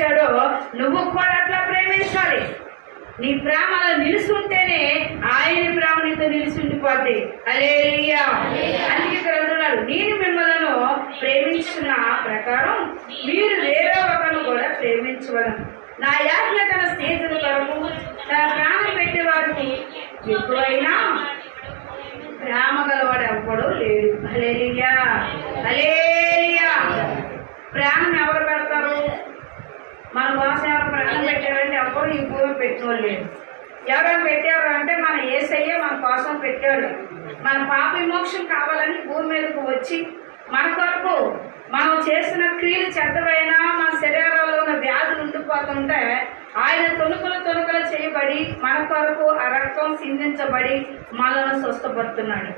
ప్రేమించాడో నువ్వు కూడా అట్లా ప్రేమించాలి. నీ ప్రేమలో నిలుసుంటేనే ఆయన ప్రేమ నీతో నిలుచుండిపోద్ది. హల్లెలూయా. అందుకే ఇక్కడ అంటున్నాడు, నేను మిమ్మల్ని ప్రేమించిన ప్రకారం మీరు వేరే ఒకరిని కూడా ప్రేమించవలను. నా యాజ్ఞ తన స్నేహితుల కొరకు తన ప్రాణం పెట్టేవారికి ఎక్కువైనా ప్రేమ గలవాడు ఎవ్వడు లేడు. హల్లెలూయా. హల్లెలూయా. ప్రాణం ఎవరు పెడతారు? మన కోసం ఎవరు ప్రాణం పెట్టారంటే ఎవ్వరు ఈ భూమి పెట్టినోళ్ళు లేదు. ఎవరైనా పెట్టారు అంటే మన యేసయ్య మన కోసం పెట్టాడు. మన పాప విమోక్షం కావాలని భూమి మీదకు వచ్చి మన కొరకు మనం చేసిన క్రియలు చెడ్డవైనా మన శరీరంలో ఉన్న వ్యాధులు ఉండిపోతుంటే ఆయన తొణుకలు చేయబడి మన కొరకు ఆ రక్తం సిందించబడి మనల్ని స్వస్థపడుతున్నాడు.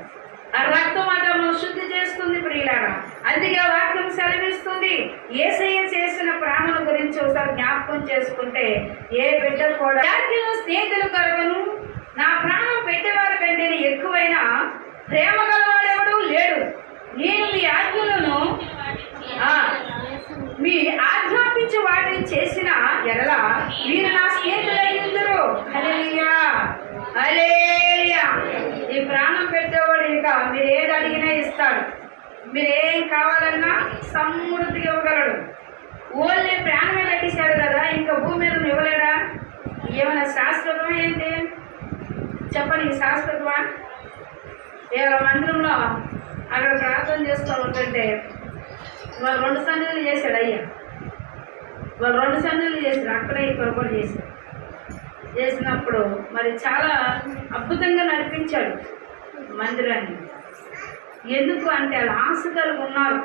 ఆ రక్తం మనం శుద్ధి చేస్తుంది ప్రియులారా. అందుకే వాక్యం సెలవిస్తుంది. యేసయ్య చేసిన ప్రాణం గురించి ఒకసారి జ్ఞాపకం చేసుకుంటే ఏ బిడ్డ కూడా స్నేహితుల కొరకును నా ప్రాణం పెట్టేవారి కంటే ఎక్కువైన ప్రేమ గలవాడెవడు లేడు. నేను మీ ఆజ్ఞలను మీ ఆజ్ఞాపించి వాటిని చేసిన ఎడల మీరు నా స్నేహితులయ్యుందురు. హల్లెలూయా. హల్లెలూయా. ఈ ప్రాణం పెట్టేవాడు ఇంకా మీరు ఏది అడిగినా ఇస్తాడు. మీరేం కావాలన్నా సమృద్ధిగా ఇవ్వగలడు. ఓన్లీ ప్రాణమే కట్టేశాడు కదా, ఇంకా భూమి మీద ఇవ్వలేడా? ఏమైనా శాశ్వతమా ఏంటి చెప్పండి? శాశ్వతమా? ఏమైనా మందిరంలో అక్కడ ప్రార్థన చేస్తూ ఉంటుంటే వాళ్ళు 2 సన్నిధులు చేశాడు అయ్యా. వాళ్ళు 2 సన్నిధులు చేశారు, అక్కడే ఇక్కడ కూడా చేశారు. చేసినప్పుడు మరి చాలా అద్భుతంగా నడిపించాడు మందిరాన్ని. ఎందుకు అంటే వాళ్ళు ఆశ కలిగి ఉన్నారు.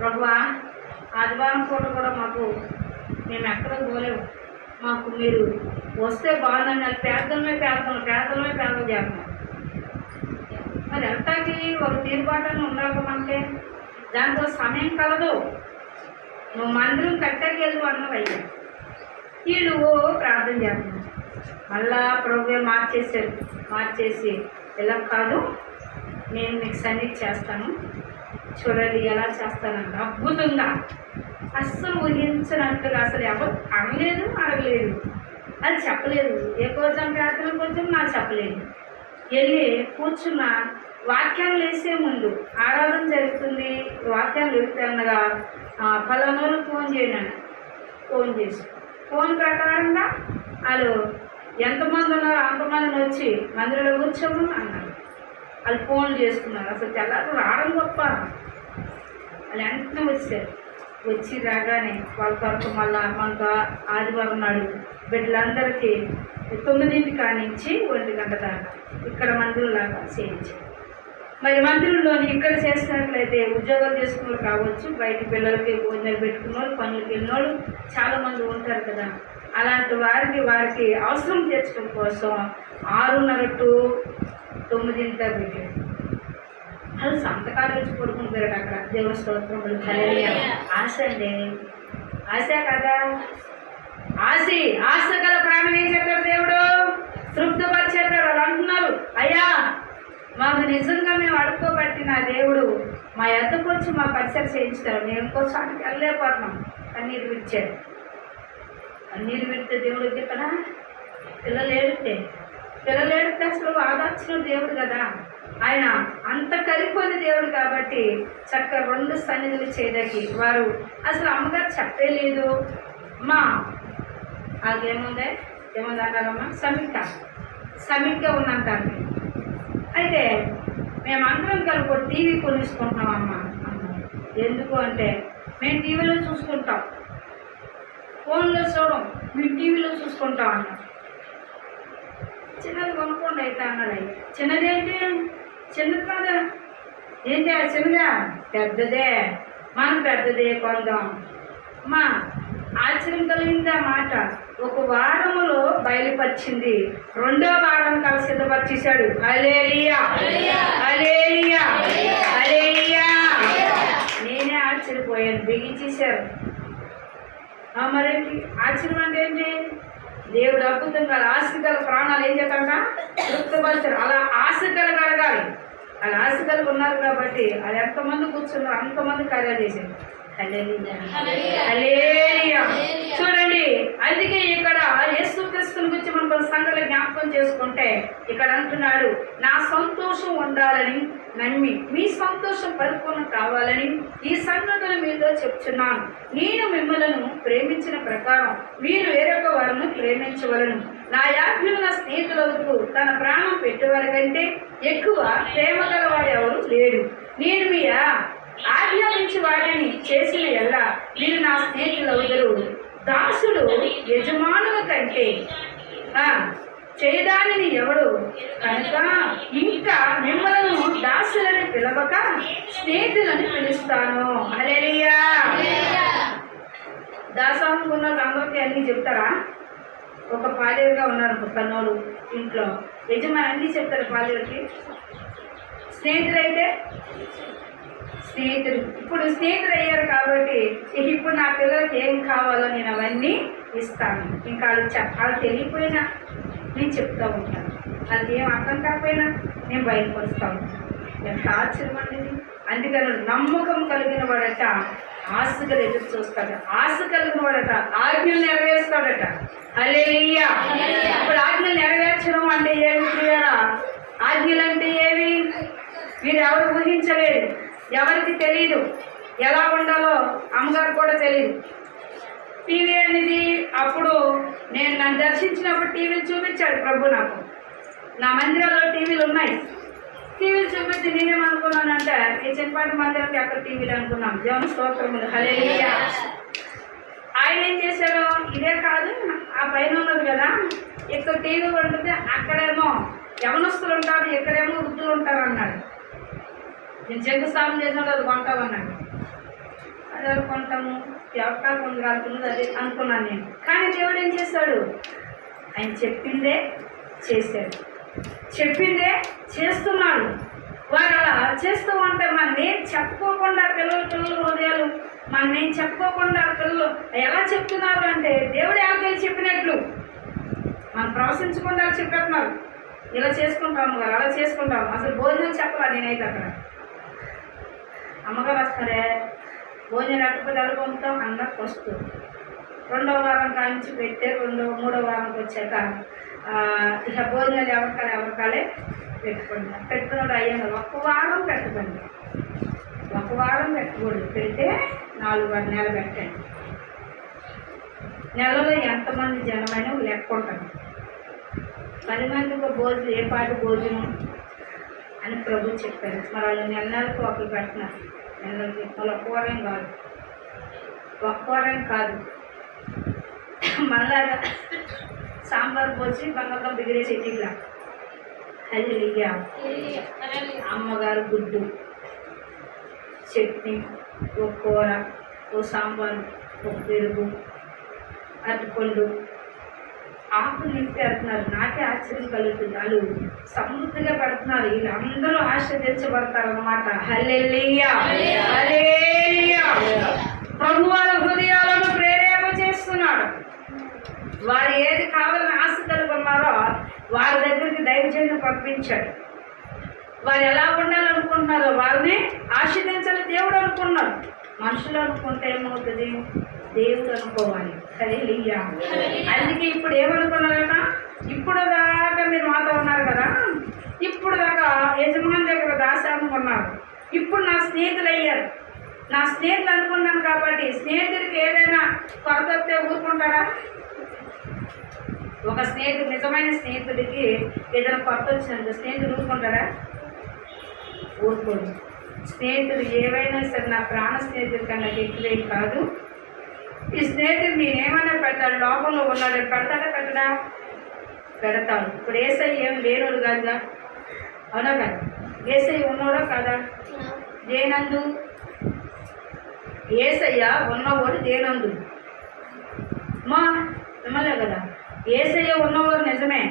ప్రభువా, ఆదివారం పూట కూడా మాకు మేము ఎక్కడ పోలేము, మాకు మీరు వస్తే బాగుందని పేదలమే చేస్తున్నాం. మరి ఎంతకి ఒక తీరుబాటును ఉండాలి మనకి. దాంతో సమయం కలదు. నువ్వు మందిరం కట్టకెళ్ళు అన్నవయ్యా. వీళ్ళు ప్రార్థన చేస్తున్నారు. మళ్ళా ప్రభు మార్చేసి ఇలా కాదు, నేను మీకు సన్నిధి చేస్తాను, చూడండి ఎలా చేస్తానంట. అద్భుతంగా అస్సలు ఊహించినట్టుగా, అసలు ఎవరు అడగలేదు, అది చెప్పలేదు. ఏ కోసం ప్రార్థన కొంచెం నాకు చెప్పలేదు. వెళ్ళి కూర్చున్న వాక్యాలు వేసే ముందు ఆరాధన జరుగుతుంది, వాక్యాలు వెళ్తుండగా పలానోళ్ళు ఫోన్ చేయండి. ఫోన్ చేసి ఫోన్ ప్రకారంగా వాళ్ళు ఎంతమంది ఉన్నారో అంతమందిని వచ్చి మందిరంలో కూర్చోము అన్నారు. వాళ్ళు ఫోన్లు చేసుకున్నారు. అసలు తెల్లారు రావడం గొప్ప. వాళ్ళు వెంటనే వచ్చి రాగానే వాళ్ళ కొరకు మళ్ళా మనకు ఆదివారం నాడు బిడ్డలందరికీ 9 కానించి 1 గంట దాకా ఇక్కడ మందిరంలాగా చేయించారు. మరి మందిరంలోని ఇక్కడ చేసినట్లయితే ఉద్యోగాలు చేసుకున్న కావచ్చు, బయట పిల్లలకి భోజనాలు పెట్టుకున్న వాళ్ళు, పనులకు వెళ్ళిన వాళ్ళు చాలామంది ఉంటారు కదా. అలాంటి వారికి అవసరం తీర్చడం కోసం 6:30 to 9 పెట్టారు. వాళ్ళు సంతకాలు వచ్చి పడుకుంటారు అక్కడ. దేవుని స్తోత్రములు. హల్లెలూయా. ఆశ అండి, ఆశ కదా. ఆశ గల ప్రాణం ఏం చెప్పారు దేవుడు? తృప్తిపరిచేస్తాడు. వాళ్ళు అంటున్నారు, అయ్యా మాకు నిజంగా మేము అడుక్కోబట్టి నా దేవుడు మా ఎద్దకు వచ్చి మా పరిసర చేయించుతారు, మేము కోసం వెళ్ళలేకపోతున్నాం. కన్నీరు విడితే దేవుడు చెప్పనా? పిల్లలు ఏడితే అసలు ఆదార్చిన దేవుడు కదా. ఆయన అంత కలిపోయిన దేవుడు కాబట్టి చక్కగా 2 సన్నిధులు చేయడానికి వారు అసలు అమ్మగారు చెప్పలేదు. అమ్మా ఏముంది అంటారమ్మా? సమీక్ష ఉందంటారు. అయితే మేమందరం కలిపి టీవీ కొనుక్కుంటున్నామమ్మా అన్నారు. ఎందుకు అంటే మేము టీవీలో చూసుకుంటాం, ఫోన్లో చూడం, మేము టీవీలో చూసుకుంటాం అన్నారు. చిన్నది కొనుక్కోండి అయితే అన్నాడు. అయ్యి చిన్నదేంటి? చిన్నది కాదా ఏంటి? చిన్నదా? పెద్దదే. మనం పెద్దదే కొందాం. అమ్మా ఆశ్చర్యం కలిగింది ఆ మాట. 1 వారములో బయలుపరిచింది, 2వ వారం కలిసి సిద్ధపరిచేశాడు. హల్లెలూయా. హల్లెలూయా. హల్లెలూయా. నేనే ఆశ్చర్యపోయాను. బిగించేశారు. మరేంటి ఆశ్చర్యం అంటే ఏంటి? దేవుడు అద్భుతంగా ఆశగల ప్రాణాలు ఏం చేద్దాక తృప్తిపరిచారు. అలా ఆశగల కలగాలి. అలా ఆశగలు ఉన్నారు కాబట్టి అది ఎంతమంది కూర్చున్నారు అంతమంది కార్యాలు చేశారు. హల్లెలూయా. హల్లెలూయా. చూడండి, అందుకే ఇక్కడ యేసుక్రీస్తుని గురించి మనం కొన్ని సంగతులు జ్ఞాపకం చేసుకుంటే ఇక్కడ అంటున్నాడు, నా సంతోషం ఉండాలని నమ్మి మీ సంతోషం పరిపూర్ణం కావాలని ఈ సంగతులు మీతో చెప్తున్నాను. నేను మిమ్మలను ప్రేమించిన ప్రకారం మీరు వేరొక వారిని ప్రేమించవలను. నా ఆజ్ఞల స్నేహితులకు తన ప్రాణం పెట్టేవారి కంటే ఎక్కువ ప్రేమ గలవాడు ఎవరు లేడు. నేను మీ ఆజ్ఞాపించి వాటిని చేసిన ఎల్లా మీరు నా స్నేహితులవుతారు. దాసుడు యజమానుల కంటే చేయదానిని ఎవడు కనుక ఇంకా మిమ్మల్ని దాసులని పిలవక స్నేహితులని పిలుస్తాను. హల్లెలూయా. దాసానుకున్న అందరికీ అన్ని చెప్తారా? ఒక పాలేరుగా ఉన్నారు కన్నోడు ఇంట్లో, యజమాని అన్ని చెప్తారు పాలేరుకి. స్నేహితులైతే స్నేహితుడు, ఇప్పుడు స్నేహితులు అయ్యారు కాబట్టి ఇప్పుడు నా పిల్లలకి ఏం కావాలో నేను అవన్నీ ఇస్తాను. ఇంకా వాళ్ళు తెలియపోయినా నేను చెప్తూ ఉంటాను, అది ఏం అర్థం కాకపోయినా నేను బయటకు వస్తూ ఉంటాను. ఎంత ఆశ్చర్యం అనేది. అందుకని నమ్మకం కలిగిన వాడట ఆశగా ఎదురు చూస్తాడు, ఆశ కలిగిన వాడట ఆజ్ఞలు నెరవేరుస్తాడట. హల్లెలూయా. ఇప్పుడు ఆజ్ఞలు నెరవేర్చడం అంటే ఏమి? ఆజ్ఞలు అంటే ఏవి? మీరు ఎవరు ఊహించలేదు, ఎవరికి తెలియదు, ఎలా ఉండాలో అమ్మగారు కూడా తెలియదు. టీవీ అనేది అప్పుడు నేను నన్ను దర్శించినప్పుడు టీవీలు చూపించాడు ప్రభు నాకు. నా మందిరాల్లో టీవీలు ఉన్నాయి. టీవీలు చూపించి నేనేమనుకున్నానంటే ఈ చిన్నపాటి మందిరానికి అక్కడ టీవీలు అనుకున్నాను. దేవుని స్తోత్రములు. హల్లెలూయా. ఆయన ఏం చేశాడు, ఇదే కాదు ఆ పైన ఉన్నది కదా, ఇక్కడ టీవీ ఉంటుంది, అక్కడేమో యవనస్తులు ఉంటారు, ఇక్కడేమో వృద్ధులు ఉంటారు అన్నాడు. నేను శంకుస్థాపన చేసినప్పుడు అది కొంటామన్నాడు. అది కొంటాము, ఎవరికా కొంత కలుపుతుంది అది అనుకున్నాను నేను. కానీ దేవుడు ఏం చేశాడు, ఆయన చెప్పిందే చేశాడు, చెప్పిందే చేస్తున్నాడు. వారు అలా చేస్తూ ఉంటే నేను చెప్పుకోకుండా పిల్లలు హృదయాలు నేను చెప్పుకోకుండా పిల్లలు ఎలా చెప్తున్నారు అంటే దేవుడు ఎవరికైనా చెప్పినట్లు మనం ప్రవశించకుండా చెప్పేస్తున్నారు. ఇలా చేసుకుంటాము కదా, అలా చేసుకుంటాము. అసలు భోజనం చెప్పాలి. నేనైతే అక్కడ అమ్మగారు వస్తారే, భోజనం లేకపోతే ఎలా పంపుతాం అన్నకు వస్తూ రెండవ వారం కాంచి పెట్టే మూడో వారంకి వచ్చాక ఇక భోజనాలు ఎవరికాలే పెట్టుకున్నాడు. అయ్యాను ఒక వారం పెట్టకండి, ఒక వారం పెట్టకూడదు. పెడితే 4 నెలలు పెట్టండి. నెలలో ఎంతమంది జనమైన లెక్క ఉంటుంది. 10 మందికి భోజనం ఏ పాటి భోజనం అని ప్రభు చెప్పారు. మరి వాళ్ళు నెలలకు ఒకరు పెట్టినారు. నెలలకి మళ్ళీ ఒక్కవారం కాదు, ఒక్కవారం కాదు, మళ్ళా సాంబార్ పోసి బంగాళం బిగిరేసి ఇట్లా. హల్లెలూయా. అమ్మగారు గుడ్డు, చట్నీ, ఓ కూర, ఓ సాంబారు, ఒక పెరుగు, అరటిపండు, ఆకు నింపి పెడుతున్నారు. నాకే ఆశ్చర్యం కలుగుతుంది. వాళ్ళు సమృద్ధిగా పెడుతున్నారు. వీళ్ళందరూ ఆశ్రదించబడతారు అన్నమాట. హల్లెలూయా. హల్లెలూయా. ప్రభు వారి హృదయాలను ప్రేరేప చేస్తున్నాడు. వారు ఏది కావాలని ఆశ కలుగున్నారో వారి దగ్గరికి దైవజనుని పంపించాడు. వారు ఎలా ఉండాలనుకుంటున్నారో వారిని ఆశీర్వదించాలని దేవుడు అనుకున్నాడు. మనుషులు అనుకుంటే ఏమవుతుంది, దేవుడు అనుకోవాలి. హల్లెలూయా. అందుకే ఇప్పుడు ఏమనుకున్నారట, ఇప్పుడు దాకా మీరు మాతో ఉన్నారు కదా, ఇప్పుడు దాకా యజమాని దగ్గర దాసాము ఉన్నారు, ఇప్పుడు నా స్నేహితులు అయ్యారు. నా స్నేహితులు అనుకున్నాను కాబట్టి స్నేహితుడికి ఏదైనా కొరత వస్తే ఊరుకుంటారా? ఒక స్నేహితుడు, నిజమైన స్నేహితుడికి ఏదైనా కొరత వచ్చిందంటే స్నేహితుడు ఊరుకుంటారా? ఊరుకోడు. స్నేహితుడు ఏవైనా సరే నా ప్రాణ స్నేహితుడి కన్నా ఎక్కువేం కాదు. ఈ స్నేహితుడు నేనేమైనా పెడతాడు, లోకంలో ఉన్నాడు, పెడతాడా పెట్టడా? పెడతాడు. ఇప్పుడు యేసయ్య ఏం లేనోడు కాదుగా, అవునా కదా? యేసయ్య ఉన్నోడో కాదా? దేనందు? యేసయ్య ఉన్నవాడు దేనందు మా విమలే కదా. యేసయ్య ఉన్నవాడు నిజమే.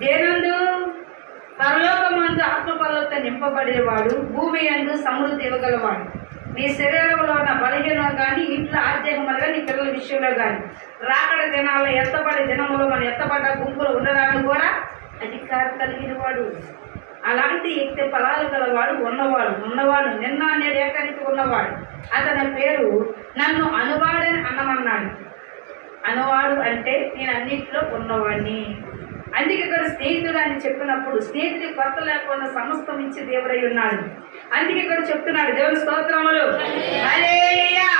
దేనందు? పరలోకమందు ఆత్మఫలంతో నింపబడేవాడు, భూమి యందు సమృద్ధి ఇవ్వగలవాడు. నీ శరీరంలో ఉన్న బలహీనం కానీ, ఇంట్లో ఆధ్యాత్మికంగా నీ పిల్లల విషయంలో కానీ, రాకడ దినాల్లో ఎత్తబడే దినంలో మన ఎత్తబడ్డ గుంపులు ఉండడానికి కూడా అధికారం కలిగిన వాడు. అలాంటి యుక్తి ఫలాలు గలవాడు, ఉన్నవాడు నిన్న నేడు ఏకరీతి ఉన్నవాడు. అతని పేరు నన్ను అనువాడని అన్నమన్నాడు. అన్నాడు. అన్నవాడు అంటే నేను అన్నింటిలో ఉన్నవాడిని. అందుకే ఇక్కడ స్నేహితుడు అని చెప్పినప్పుడు స్నేహితుడి కొత్త లేకుండా సమస్తం ఇచ్చి దేవుడై ఉన్నాడు. అందుకే ఇక్కడ చెప్తున్నాడు దేవుని స్తోత్రములు. హల్లెలూయా.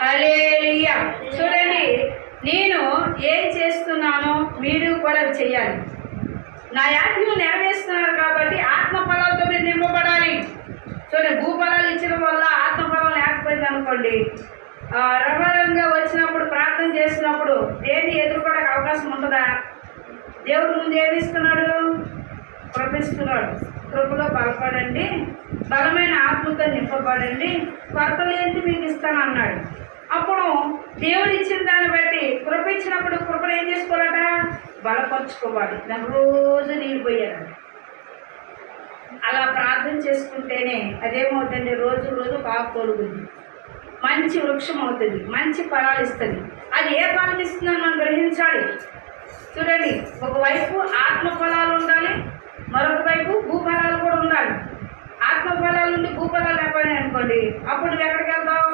హల్లెలూయా. చూడండి, నేను ఏం చేస్తున్నానో మీరు కూడా చేయాలి. నా యాజ్ఞను నెరవేరుస్తున్నారు కాబట్టి ఆత్మ ఫలాలతో మీరు నింపబడాలి. చూడండి, భూఫలాలు ఇచ్చడం వల్ల ఆత్మఫలం లేకపోయింది అనుకోండి, రవాణంగా వచ్చినప్పుడు ప్రార్థన చేసినప్పుడు దేన్ని ఎదుర్కోవడానికి అవకాశం ఉంటుందా? దేవుడు ముందు ఏమి ఇస్తున్నాడు? కృపిస్తున్నాడు. కృపలో బలపడండి, బలమైన ఆత్మతో నింపబడండి, కొరతలు ఏంటి మీకు ఇస్తాను అన్నాడు. అప్పుడు దేవుడు ఇచ్చిన దాన్ని బట్టి కృప ఇచ్చినప్పుడు కృపను ఏం చేసుకోవాలట? బలపరుచుకోవాలి. దాని రోజు నీళ్ళు పోయాడు. అలా ప్రార్థన చేసుకుంటేనే అదేమవుతుంది, రోజు రోజు బాగా తొలుగుతుంది, మంచి వృక్షం అవుతుంది, మంచి ఫలాలు ఇస్తుంది. అది ఏ ఫలం ఇస్తుందని మనం గ్రహించాలి. చూడండి, ఒకవైపు ఆత్మ ఫలాలు ఉండాలి, మరొక వైపు భూఫలాలు కూడా ఉండాలి. ఆత్మ ఫలాల నుండి భూఫలాలు లేకపోయినాయి అనుకోండి, అప్పుడు నువ్వు ఎక్కడికి వెళ్తావు?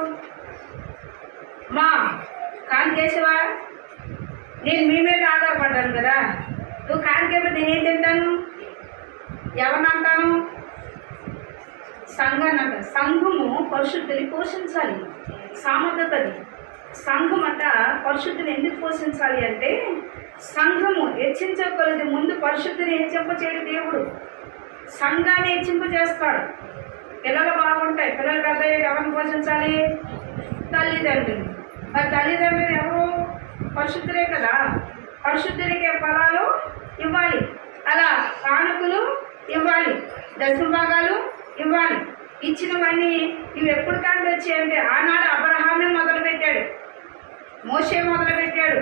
మా కానికేసేవా, నేను మీ మీద ఆధారపడ్డాను కదా, నువ్వు కానికేపోతే నేనేం తింటాను? ఎవరిని అంటాను? సంఘాన్ని అంటారు. సంఘము పరిశుద్ధుని పోషించాలి, సామర్థ్యతది. సంఘం అంట పరిశుద్ధిని ఎందుకు పోషించాలి అంటే, సంఘము హెచ్చించగలిగితే ముందు పరిశుద్ధిని హెచ్చింపచేయడు దేవుడు, సంఘాన్ని హెచ్చింపజేస్తాడు. పిల్లలు బాగుంటాయి, పిల్లలు పెద్ద ఎవరిని పోషించాలి? తల్లిదండ్రులు. మరి తల్లిదండ్రులు ఎవరు? పరిశుద్ధులే కదా. పరిశుద్ధులకే ఫలాలు ఇవ్వాలి, అలా కానుకలు ఇవ్వాలి, దశభాగాలు ఇవ్వాలి. ఇచ్చినవన్నీ ఇవి ఎప్పుడు కాండి వచ్చాయంటే, ఆనాడు అబ్రహామే మొదలుపెట్టాడు, మోషే మొదలుపెట్టాడు.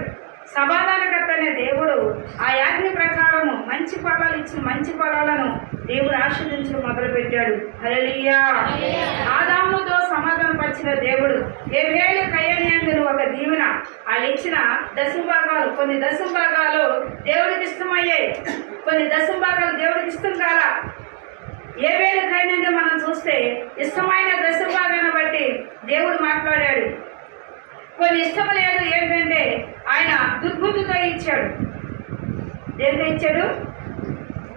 సమాధానకర్త అనే దేవుడు ఆ యాజ్ఞ ప్రకారము మంచి ఫలాలు ఇచ్చిన మంచి ఫలాలను దేవుడు ఆశీర్వదించడం మొదలుపెట్టాడు. హల్లెలూయా. ఆదాముతో సమాధానపరిచిన దేవుడు హేబెలు కయీను ఒక దీవెన వాళ్ళు ఇచ్చిన దశభాగాలు, కొన్ని దశభాగాలు దేవుడికి ఇష్టమయ్యాయి, కొన్ని దశభాగాలు దేవుడికి ఇష్టం కాలా. హేబెలు కయీను మనం చూస్తే ఇష్టమైన దశభాగాన్ని బట్టి దేవుడు మాట్లాడాడు. కొన్ని ఇష్టం లేదు, ఏంటంటే ఆయన దుర్బుద్ధితో ఇచ్చాడు. దేంతో ఇచ్చాడు?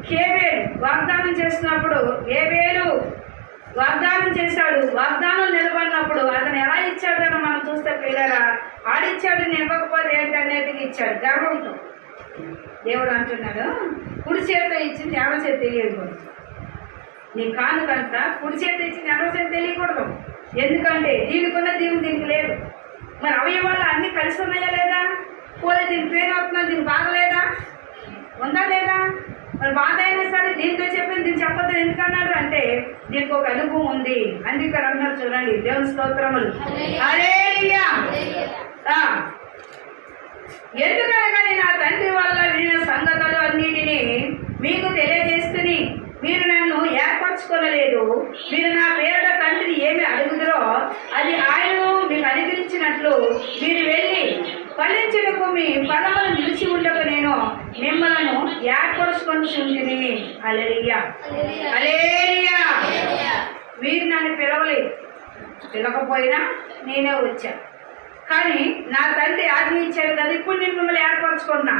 హేబెలు వాగ్దానం చేసినప్పుడు హేబెలు వాగ్దానం చేశాడు. వాగ్దానం నిలబడినప్పుడు అతను ఎలా ఇచ్చాడని మనం చూస్తే పిల్లరా, ఆడిచ్చాడు, నేను ఇవ్వకపోతే ఏంటనేది ఇచ్చాడు గర్వంతో. దేవుడు అంటున్నాడు, కుడి చేత ఇచ్చింది ఎడమ చేత తెలియకూడదు. నీ కానుకంతా కుడి చేత ఇచ్చింది ఎడమ చేత తెలియకూడదు. ఎందుకంటే దీనికున్న దీవుని దీనికి లేదు. మరి అవయవాళ్ళు అన్నీ కలిసి ఉన్నాయా లేదా? పోలే దీని పేరు అవుతున్నా, దీనికి బాధ లేదా? ఉందా లేదా? మరి బాధ అయినా సరే దీంతో చెప్పింది దీన్ని చెప్పొద్దు ఎందుకన్నాడు అంటే, దీనికి ఒక అనుభవం ఉంది. అందుకే అన్నారు చూడండి, దేవుని స్తోత్రములు. హల్లెలూయా. ఎందుకనగా నా తండ్రి వల్ల వినిన సంగతులు అన్నిటినీ మీకు తెలియజేస్తుని మీరు నన్ను ఏర్పరచుకోలేదు. మీరు నా పేరుట తండ్రి ఏమి అడుగుదరో అది ఆయనను మీకు అనుగ్రహించినట్లు మీరు వెళ్ళి ఫలించుటకు మీ ఫలములు నిలిచి ఉండక నేను మిమ్మల్ని ఏర్పరచుకొని ఉంటుంది. హల్లెలూయా. హల్లెలూయా. మీరు నన్ను పిలవలేదు, పిలవకపోయినా నేనే వచ్చా. కానీ నా తండ్రి ఆజ్ఞ ఇచ్చారు కదా, ఇప్పుడు నేను మిమ్మల్ని ఏర్పరచుకున్నా.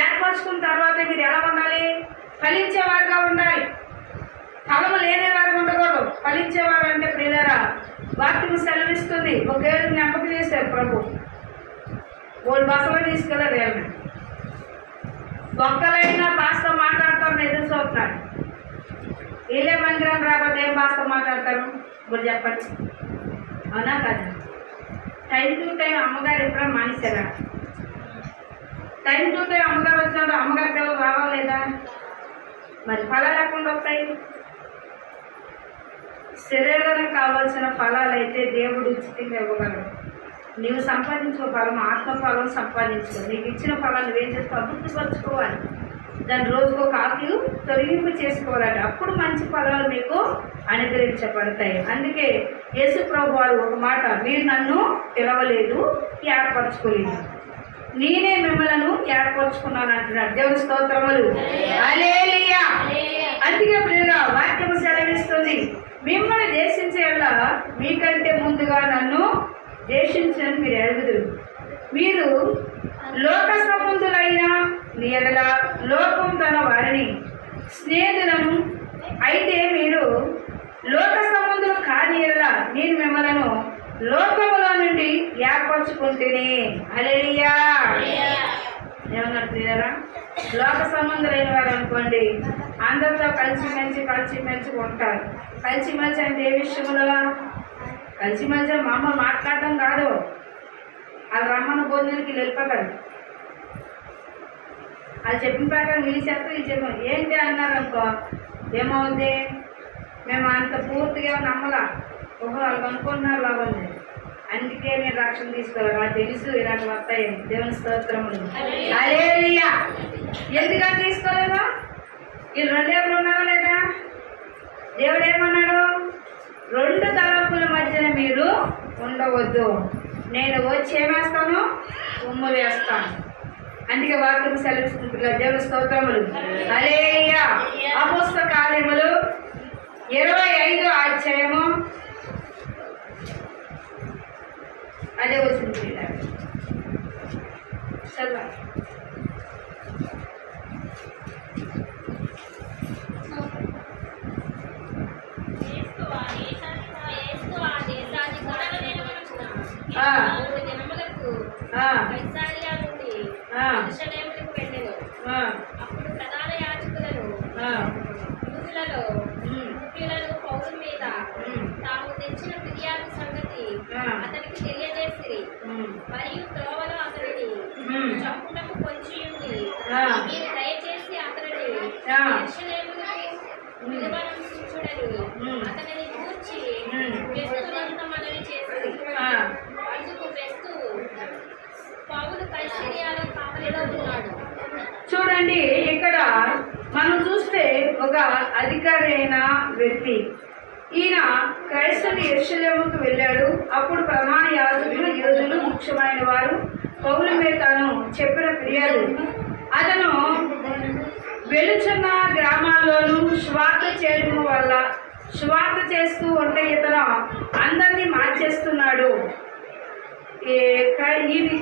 ఏర్పరచుకున్న తర్వాత మీరు ఎలా ఉండాలి? ఫలించేవారుగా ఉండాలి, ఫలము లేనివారు ఉండకూడదు. ఫలించేవారు అంటే ప్రియులారా, వాక్యం సెలవిస్తుంది. ఒక ఏడు నెంపక చేశారు ప్రభు, వాళ్ళు బసలో తీసుకెళ్ళారు. ఏమైనా ఒక్కలైనా భాష మాట్లాడతారని ఎదురు చూస్తున్నారు. వీళ్ళే మందిరం రాకపోతే ఏం భాష మాట్లాడతారు? ఇప్పుడు చెప్పండి, అవునా కదా? టైం టు టైం అమ్మగారు ఎప్పుడైనా మానేశారా? టైం టు టైం అమ్మగారు వచ్చినప్పుడు అమ్మగారి పిల్లలు రావాలి లేదా? మరి ఫలాలు లేకుండా వస్తాయి. శరీరానికి కావాల్సిన ఫలాలు అయితే దేవుడు ఉచితంగా ఇవ్వగలడు. నీవు సంపాదించుకో ఫలం, ఆత్మ ఫలం సంపాదించుకో. నీకు ఇచ్చిన ఫలాలు నువ్వేం చేసుకో? అభివృద్ధిపరచుకోవాలి, దాని రోజుకో కాకులు తొలగింపు చేసుకోవాలట. అప్పుడు మంచి ఫలాలు మీకు అనుగ్రహించబడతాయి. అందుకే యేసు ప్రభు వారు ఒక మాట, మీరు నన్ను పిలవలేదు, ఏర్పరచుకోలేదు, నేనే మిమ్మల్ని ఏర్పరచుకున్నాను అంటున్నాడు. దేవుని స్తోత్రములు. హల్లెలూయా. అందుకే ప్రియుల వాక్యము సెలవిస్తుంది, మిమ్మల్ని దేశించేలా మీకంటే ముందుగా నన్ను దేశించని మీరు ఎరుగుదురు. మీరు లోక సంబంధులైన ఎడల లోకం తన వారిని స్నేహితులను, అయితే మీరు లోక సంబంధులు కాని ఎడల నేను మిమ్మల్ని లోకములో నుండి ఏర్పరచుకుంటేనే. హల్లెలూయా. ఏమన్నారు ప్రియులారా? లోక సంబంధులైన వారు అనుకోండి, అందరితో కలిసిమెలిసి ఉంటారు. కలిసిమెలిసి అంటే ఏ విషయంలో? కలిసిమెలిసి మామూలు మాట్లాడటం కాదు, అది రమ్మన్న భోజనానికి వెళ్ళిపోతారు. అది చెప్పిన ప్రకారం వీళ్ళు చేస్తారు, ఇది చెప్పాం ఏంటి అన్నారు అనుకో, ఏమవుద్ది? మేము అంత పూర్తిగా నమ్మలా, వాళ్ళు అనుకుంటున్నారు లాభంది, అందుకే నేను రక్షణ తీసుకోవాలి, నాకు తెలుసు ఇలాంటి వస్తాయని. దేవుని స్తోత్రములు. హల్లెలూయా. ఎందుకని తీసుకోలేదా? వీళ్ళు రెండేళ్ళు ఉన్నారా లేదా? దేవుడు ఏమన్నాడు? రెండు తలంపుల మధ్యన మీరు ఉండవద్దు, నేను వచ్చి ఏమేస్తాను? ఉమ్ము వేస్తాను. అందుకే వాక్యం సెలవిస్తున్నారు. దేవుని స్తోత్రములు. హల్లెలూయా. అపోస్తల కార్యములు 25వ అధ్యాయము అదే వచ్చింది. చదువు. అప్పుడు ప్రధాన యాజకులను యూదులలో ముఖ్యులను పౌలు మీద తాము తెచ్చిన ఫిర్యాదు సంగతి అతనికి తెలియజేసి, మరియు త్రోవలో అతనిని చంపుటకు పొంచి ఉంది, మీరు దయచేసి అతనిని యెరూషలేమునకు పిలువనంపించుడని అతనిని కూర్చి ఫెస్తునంత మనవి చేసి, అందుకు ఫెస్తు పౌలు కైసరియలో కావలిలో ఉన్నాడు. చూడండి, ఇక్కడ మనం చూస్తే ఒక అధికారి అయిన వ్యక్తి, ఈయన క్రైస్తవుని యెరూషలేముకు వెళ్ళాడు. అప్పుడు ప్రధాన యాజకులు, యూదులు, ముఖ్యమైన వారు పౌలు మీద తాను చెప్పిన ఫిర్యాదు, అతను వెలుచున్న గ్రామాల్లోనూ స్వార్థ చేయడం వల్ల స్వార్థ చేస్తూ ఉంటే ఇతను అందరినీ మార్చేస్తున్నాడు, ఈ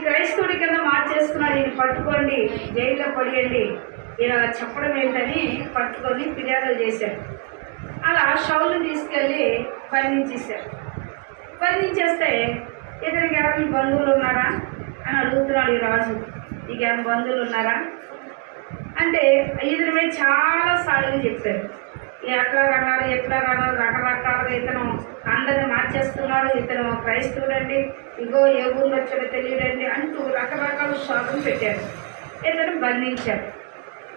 క్రైస్తవుడి కింద మార్చేస్తున్నాడు, ఈయన పట్టుకోండి, జైల్లో పడియండి, ఇలా చెప్పడం ఏంటని పట్టుకొని ఫిర్యాదులు చేశారు. అలా షౌలుని తీసుకెళ్ళి బంధించేశారు. బంధించేస్తే ఇతనికి ఎవరైనా బంధువులు ఉన్నారా అని అడుగుతున్నాడు ఈ రాజు. ఇక ఏమైనా బంధువులు ఉన్నారా అంటే ఇతని మీద చాలా సార్లు చెప్పారు. ఎట్లా కన్నారు రకరకాలుగా ఇతను అందరిని మార్చేస్తున్నాడు, ఇతను క్రైస్తవుడండి, ఇంకో ఏ ఊళ్ళో వచ్చాడో తెలియదండి అంటూ రకరకాల షాపులు పెట్టారు. ఇతను బంధించారు.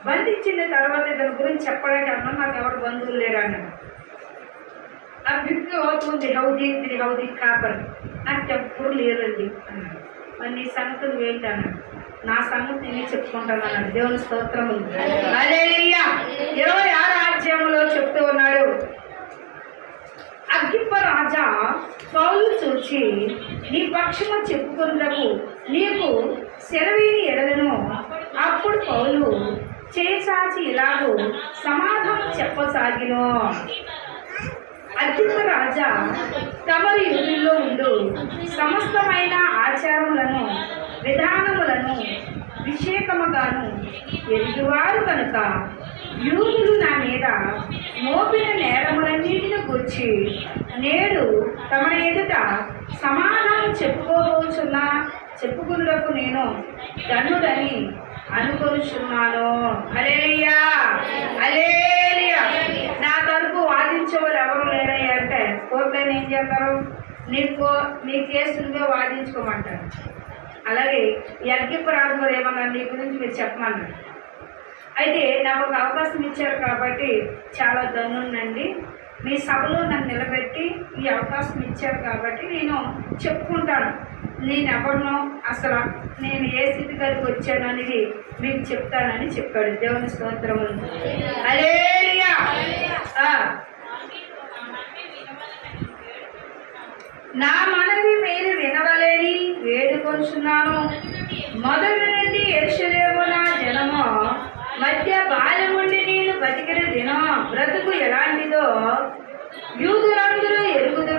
బంధించిన తర్వాత ఇతని గురించి చెప్పడానికి అన్నా నాకు ఎవరు బంధువులు లేరన్నాడు. ఆ బిగ్గు అవుతుంది, హౌదీ కాపర్, నాకు ఎప్పుడు లేరండి అన్నాడు. మరి నీ సంగతులు ఏంటి అన్నాడు. నా సంగతి నేను చెప్పుకుంటాను అన్నాడు. దేవుని స్తోత్రములు. హల్లెలూయా. 26వ అధ్యాయంలో చెప్తూ ఉన్నాడు, అగ్రిప్ప రాజా పౌలు చూచి నీ పక్షము చెప్పుకున్నకు నీకు సెలవీని ఎడలను. అప్పుడు పౌలు చేసాచి ఇలాగూ సమాధానం చెప్పసాగిను, అగ్రిప్ప రాజా, తమరి యూదుల్లో ఉండు సమస్తమైన ఆచారములను విధానములను విషేకముగాను ఎరుగువారు కనుక యూదులు నా మీద మోపిన నేరములన్నిటిని గుర్చి నేడు తమ ఎదుట సమాధానం చెప్పుకున్నకు నేను ధనుడని అనుకొనుచున్నాను. హల్లెలూయా. హల్లెలూయా. నా తరపు వాదించేవారు ఎవరు లేరయ్యా అంటే కోర్టులో ఏం చేస్తారు? నీ కేసు నువ్వే వాదించుకోమంటారు. అలాగే అగ్రిప్ప రాజు గారు ఏమన్నారు, నీ గురించి మీరు చెప్పమన్నారు. అయితే నాకు ఒక అవకాశం ఇచ్చారు కాబట్టి చాలా ధన్యునండి, మీ సభలో నన్ను నిలబెట్టి ఈ అవకాశం ఇచ్చారు కాబట్టి నేను చెప్పుకుంటాను. నేను ఎవరినో అసలు నేను ఏ స్థితిగతికి వచ్చాను అనేది మీకు చెప్తానని చెప్పాడు. దేవుని స్తోత్రము. హల్లెలూయా. నా మనవి మీరు వినవలేని వేడుకొంచున్నాను. మొదటి నుండి యెరూషలేము నా జనము మధ్య బాల్యముండి నేను బతికిన దినం బ్రతుకు ఎలాంటిదో యూదులందరూ ఎరుగుదురు.